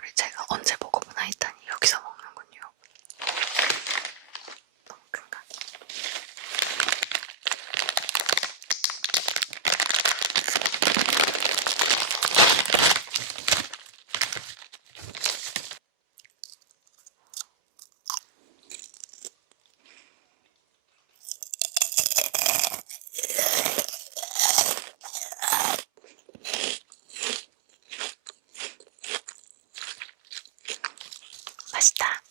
이거를 제가 언제 먹어보나 했다 ました。